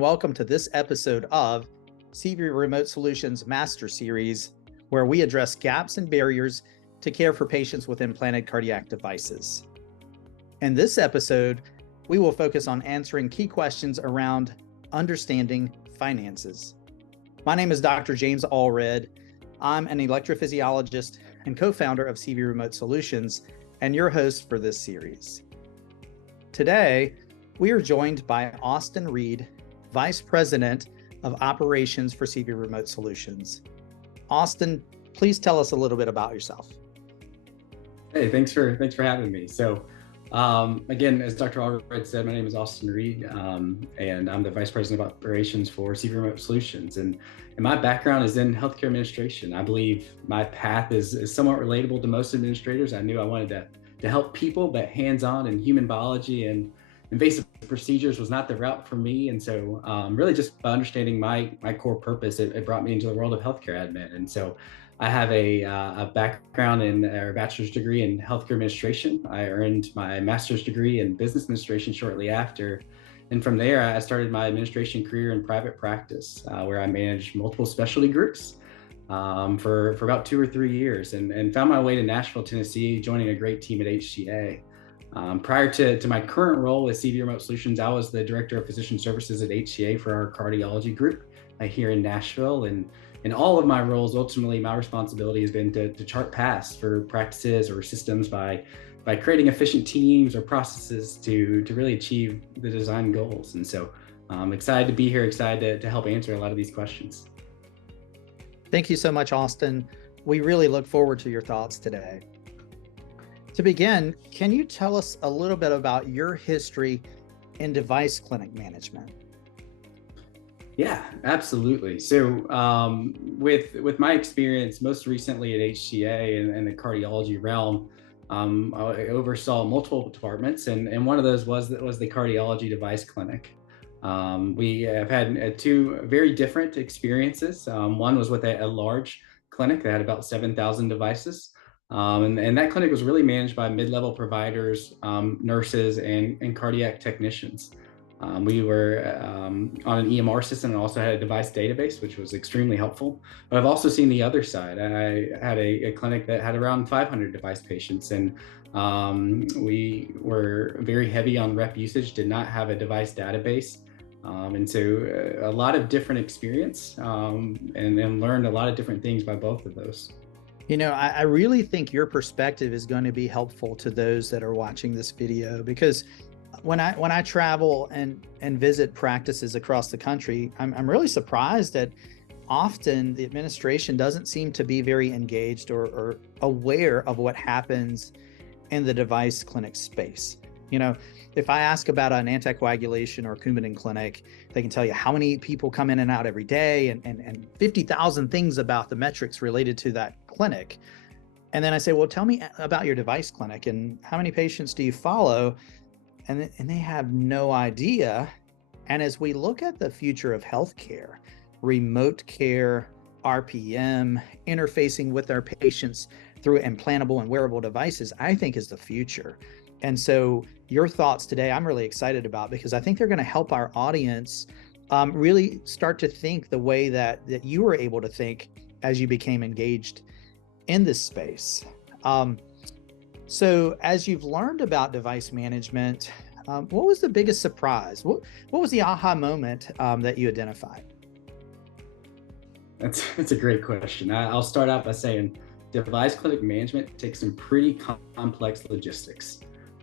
and welcome to this episode of CV Remote Solutions Master Series, where we address gaps and barriers to care for patients with implanted cardiac devices. In this episode, we will focus on answering key questions around understanding finances. My name is Dr. James Allred. I'm an electrophysiologist and co-founder of CV Remote Solutions and your host for this series. Today, we are joined by Austin Reed, Vice President of Operations for CV Remote Solutions. Austin, please tell us a little bit about yourself. Hey, thanks for having me. So, again, as Dr. Allred said, my name is Austin Reed, and I'm the Vice President of Operations for CV Remote Solutions. And my background is in healthcare administration. I believe my path is somewhat relatable to most administrators. I knew I wanted to help people, but hands-on in human biology and invasive procedures was not the route for me. And so really just by understanding my core purpose, it brought me into the world of healthcare admin. And so I have a background in a bachelor's degree in healthcare administration. I earned my master's degree in business administration shortly after. And from there, I started my administration career in private practice, where I managed multiple specialty groups for about 2 or 3 years and found my way to Nashville, Tennessee, joining a great team at HCA. Prior to my current role with CV Remote Solutions, I was the Director of Physician Services at HCA for our cardiology group here in Nashville. And in all of my roles, ultimately, my responsibility has been to chart paths for practices or systems by creating efficient teams or processes to really achieve the design goals. And so I'm excited to be here, excited to help answer a lot of these questions. Thank you so much, Austin. We really look forward to your thoughts today. To begin, can you tell us a little bit about your history in device clinic management? Yeah, absolutely. So with my experience most recently at HCA and the cardiology realm, I oversaw multiple departments, and one of those was the cardiology device clinic. We have had two very different experiences. One was with a large clinic that had about 7,000 devices. And that clinic was really managed by mid-level providers, nurses, and cardiac technicians. We were on an EMR system and also had a device database, which was extremely helpful. But I've also seen the other side. I had a clinic that had around 500 device patients, and we were very heavy on rep usage, did not have a device database. And so a lot of different experience and learned a lot of different things by both of those. You know, I really think your perspective is going to be helpful to those that are watching this video, because when I travel and visit practices across the country, I'm really surprised that often the administration doesn't seem to be very engaged or aware of what happens in the device clinic space. You know, if I ask about an anticoagulation or Coumadin clinic, they can tell you how many people come in and out every day and 50,000 things about the metrics related to that clinic. And then I say, well, tell me about your device clinic and how many patients do you follow? And they have no idea. And as we look at the future of healthcare, remote care, RPM, interfacing with our patients through implantable and wearable devices, I think is the future. And so your thoughts today, I'm really excited about, because I think they're going to help our audience really start to think the way that you were able to think as you became engaged in this space. So as you've learned about device management, what was the biggest surprise? What was the aha moment that you identified? That's a great question. I'll start out by saying device clinic management takes some pretty complex logistics.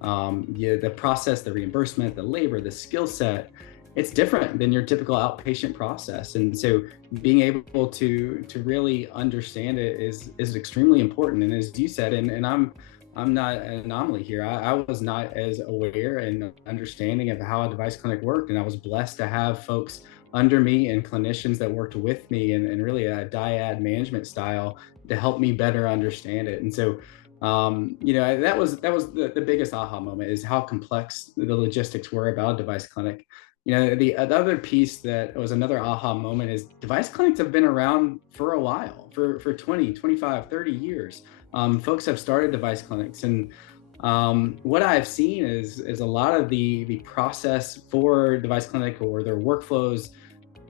The process, the reimbursement, the labor, the skill set, it's different than your typical outpatient process. And so being able to really understand it is extremely important. And as you said, and I'm not an anomaly here. I was not as aware and understanding of how a device clinic worked. And I was blessed to have folks under me and clinicians that worked with me and really a dyad management style to help me better understand it. And so that was the biggest aha moment, is how complex the logistics were about a device clinic. The other piece that was another aha moment is device clinics have been around for a while, for 20, 25, 30 years. Folks have started device clinics, and What I've seen is a lot of the process for Device Clinic or their workflows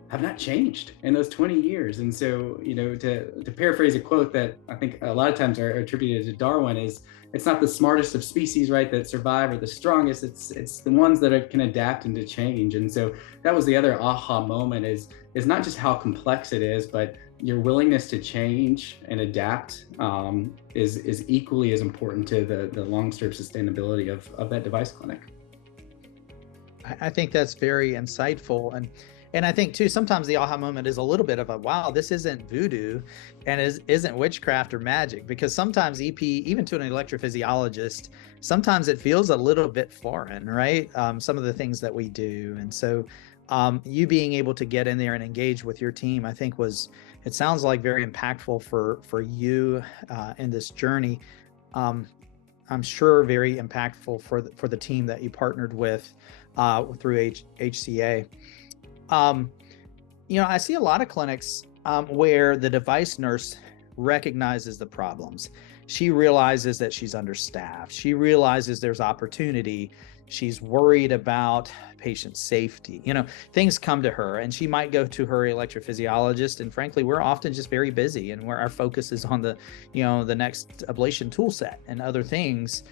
have not changed in those 20 years. And so, to paraphrase a quote that I think a lot of times are attributed to Darwin is, it's not the smartest of species, right, that survive, or the strongest, it's the ones that can adapt and to change. And so that was the other aha moment, is not just how complex it is, but your willingness to change and adapt is equally as important to the long-term sustainability of that Device Clinic. I think that's very insightful. And I think too, sometimes the aha moment is a little bit of a, wow, this isn't voodoo and isn't witchcraft or magic, because sometimes EP, even to an electrophysiologist, sometimes it feels a little bit foreign, right? Some of the things that we do. And so you being able to get in there and engage with your team, I think it sounds like very impactful for you in this journey. I'm sure very impactful for the team that you partnered with through HCA. I see a lot of clinics where the device nurse recognizes the problems. She realizes that she's understaffed. She realizes there's opportunity. She's worried about patient safety. Things come to her, and she might go to her electrophysiologist. And frankly, we're often just very busy, and where our focus is on the next ablation tool set and other things.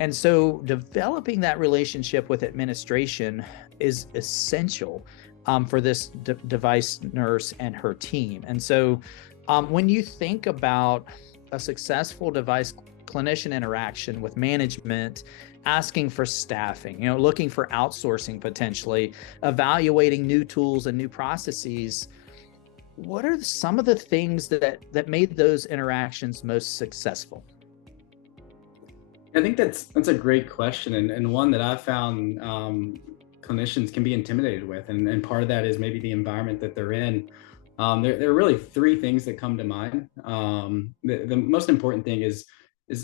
And so developing that relationship with administration is essential for this device nurse and her team. And so when you think about a successful device clinician interaction with management, asking for staffing, looking for outsourcing potentially, evaluating new tools and new processes, what are some of the things that made those interactions most successful? I think that's a great question, and one that I've found clinicians can be intimidated with, and part of that is maybe the environment that they're in. There are really three things that come to mind. The most important thing is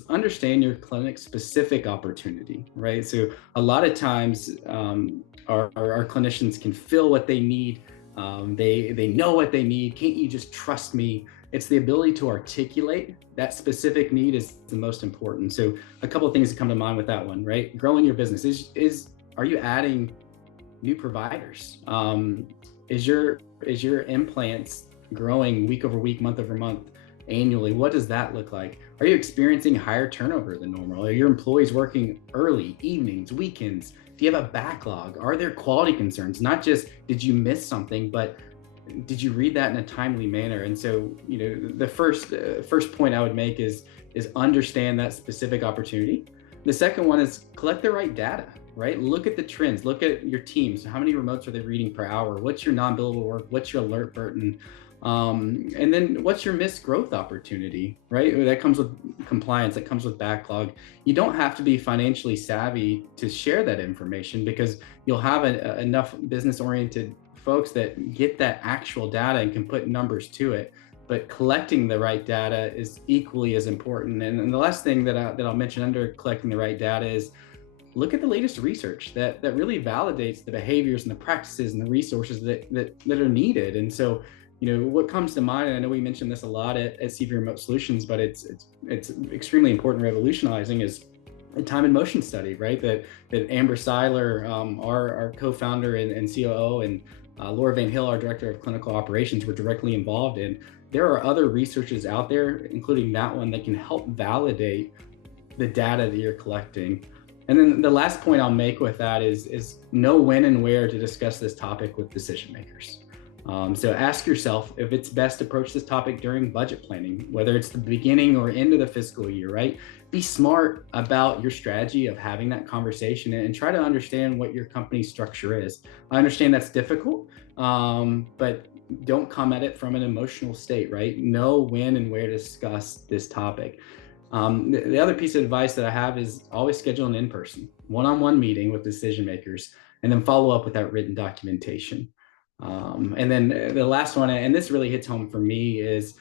understand your clinic specific opportunity, right? So a lot of times our clinicians can feel what they need. They know what they need. Can't you just trust me? It's the ability to articulate that specific need is the most important. So a couple of things that come to mind with that one, right? Growing your business are you adding new providers? Is your implants growing week over week, month over month, annually? What does that look like? Are you experiencing higher turnover than normal? Are your employees working early, evenings, weekends? Do you have a backlog? Are there quality concerns? Not just did you miss something, but did you read that in a timely manner? And so, the first point I would make is understand that specific opportunity. The second one is collect the right data, right? Look at the trends, look at your teams. How many remotes are they reading per hour? What's your non-billable work? What's your alert burden? And then what's your missed growth opportunity, right? That comes with compliance, that comes with backlog. You don't have to be financially savvy to share that information, because you'll have enough business-oriented folks that get that actual data and can put numbers to it. But collecting the right data is equally as important. And the last thing that I'll mention under collecting the right data is look at the latest research that really validates the behaviors and the practices and the resources that are needed. And so, what comes to mind, and I know we mentioned this a lot at CV Remote Solutions, but it's extremely important, revolutionizing, is a time and motion study, right? That Amber Seiler, our co-founder and COO, and Laura Van Hill, our director of clinical operations, were directly involved in. There are other researchers out there, including that one, that can help validate the data that you're collecting. And then the last point I'll make with that is know when and where to discuss this topic with decision makers. So ask yourself if it's best to approach this topic during budget planning, whether it's the beginning or end of the fiscal year, right? Be smart about your strategy of having that conversation and try to understand what your company's structure is. I understand that's difficult, but don't come at it from an emotional state, right? Know when and where to discuss this topic. The other piece of advice that I have is always schedule an in-person, one-on-one meeting with decision makers, and then follow up with that written documentation. And then the last one, and this really hits home for me, is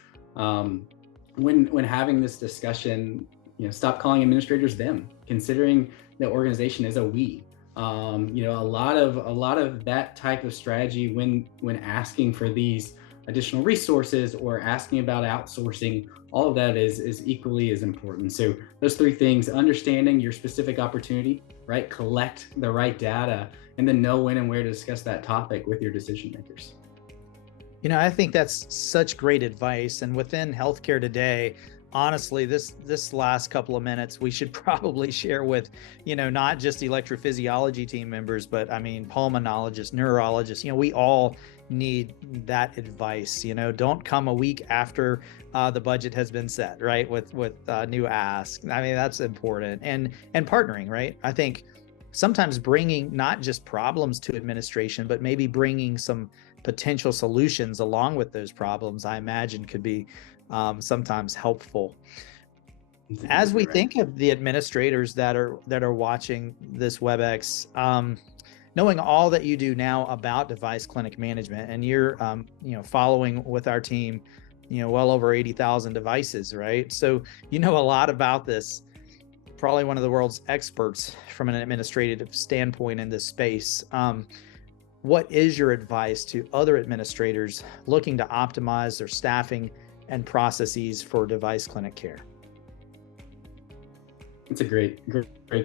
when having this discussion, stop calling administrators them, considering the organization as a we. A lot of that type of strategy when asking for these additional resources or asking about outsourcing, all of that is equally as important. So those three things: understanding your specific opportunity, right? Collect the right data, and then know when and where to discuss that topic with your decision makers. I think that's such great advice. And within healthcare today, honestly, this last couple of minutes, we should probably share with, not just electrophysiology team members, but I mean, pulmonologists, neurologists, we all need that advice. Don't come a week after the budget has been set, right? With new asks. I mean, that's important. And partnering, right? I think sometimes bringing not just problems to administration, but maybe bringing some potential solutions along with those problems, I imagine could be sometimes helpful. As we think of the administrators that are watching this WebEx, knowing all that you do now about device clinic management, and you're following with our team, well over 80,000 devices, right? So a lot about this. Probably one of the world's experts from an administrative standpoint in this space. What is your advice to other administrators looking to optimize their staffing and processes for device clinic care? It's a great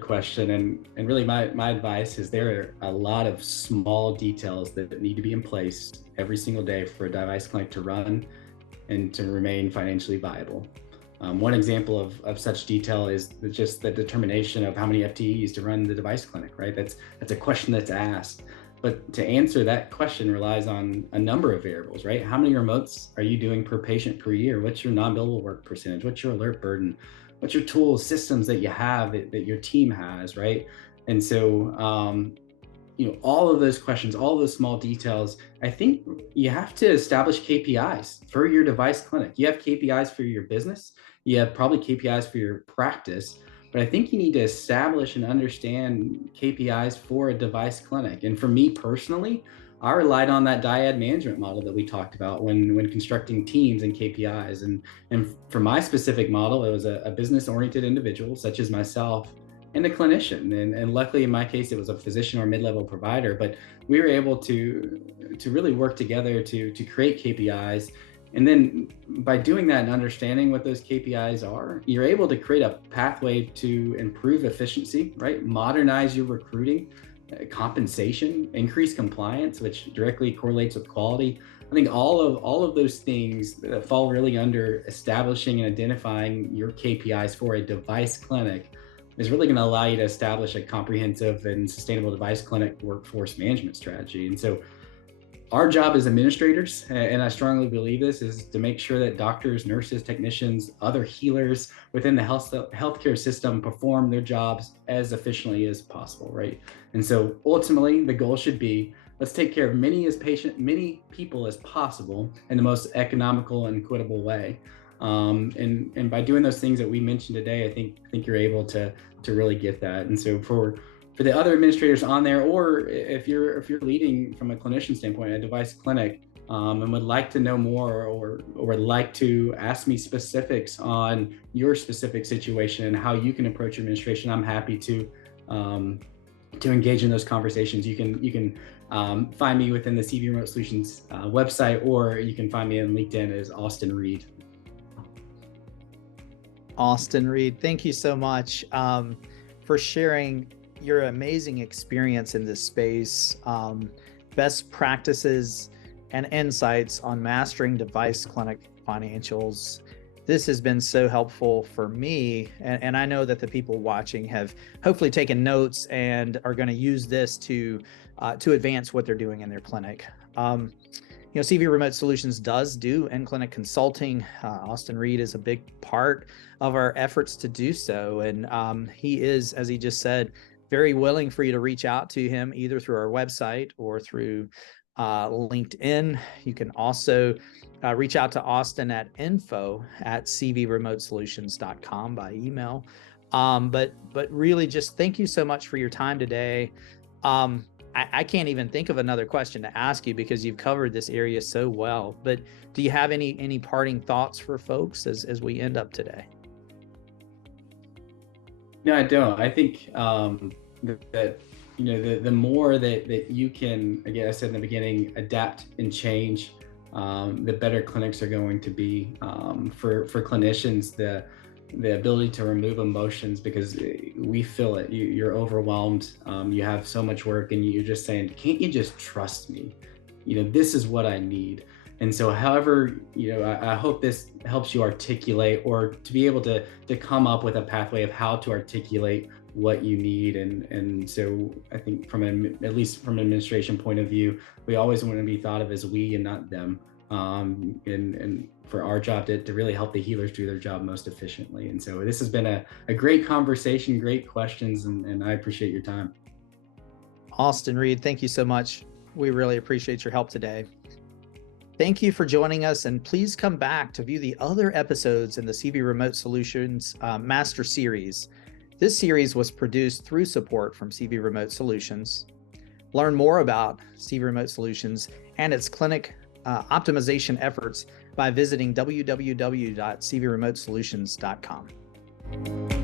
question. And really my advice is there are a lot of small details that need to be in place every single day for a device clinic to run and to remain financially viable. One example of such detail is just the determination of how many FTEs to run the device clinic, right? That's a question that's asked. But to answer that question relies on a number of variables, right? How many remotes are you doing per patient per year? What's your non-billable work percentage? What's your alert burden? What's your tools, systems that you have that your team has, right? And so, all of those questions, all those small details, I think you have to establish KPIs for your device clinic. You have KPIs for your business. You have probably KPIs for your practice. But I think you need to establish and understand KPIs for a device clinic. And for me personally, I relied on that dyad management model that we talked about when constructing teams and KPIs. And for my specific model, it was a business-oriented individual such as myself and a clinician. And luckily in my case, it was a physician or mid-level provider, but we were able to really work together to create KPIs. And then by doing that and understanding what those KPIs are, you're able to create a pathway to improve efficiency, right? Modernize your recruiting, compensation, increase compliance, which directly correlates with quality. I think all of those things that fall really under establishing and identifying your KPIs for a device clinic is really going to allow you to establish a comprehensive and sustainable device clinic workforce management strategy. And so our job as administrators, and I strongly believe this, is to make sure that doctors, nurses, technicians, other healers within the healthcare system perform their jobs as efficiently as possible, right? And so ultimately, the goal should be, let's take care of many people as possible in the most economical and equitable way. And by doing those things that we mentioned today, I think you're able to really get that. And so for the other administrators on there, or if you're leading from a clinician standpoint, a device clinic, and would like to know more or would like to ask me specifics on your specific situation and how you can approach your administration, I'm happy to engage in those conversations. You can find me within the CV Remote Solutions website, or you can find me on LinkedIn as Austin Reed. Austin Reed, thank you so much for sharing your amazing experience in this space, best practices and insights on mastering device clinic financials. This has been so helpful for me, and I know that the people watching have hopefully taken notes and are going to use this to advance what they're doing in their clinic. CV Remote Solutions does do in-clinic consulting. Austin Reed is a big part of our efforts to do so, and he is, as he just said, very willing for you to reach out to him either through our website or through LinkedIn. You can also reach out to Austin at info@cvremotesolutions.com by email. But really just thank you so much for your time today. I can't even think of another question to ask you because you've covered this area so well, but do you have any parting thoughts for folks as we end up today? No, I don't. I think that the more that you can, again, I said in the beginning, adapt and change the better clinics are going to be. For clinicians, the ability to remove emotions, because we feel it. You're overwhelmed. You have so much work, and you're just saying, "Can't you just trust me? This is what I need." And so, however, I hope this helps you articulate, or to be able to come up with a pathway of how to articulate what you need. And so I think at least from an administration point of view, we always want to be thought of as we and not them. And for our job to really help the healers do their job most efficiently. And so this has been a great conversation, great questions, and I appreciate your time. Austin Reed, thank you so much. We really appreciate your help today. Thank you for joining us, and please come back to view the other episodes in the CV Remote Solutions Master Series. This series was produced through support from CV Remote Solutions. Learn more about CV Remote Solutions and its clinic optimization efforts by visiting www.cvremotesolutions.com.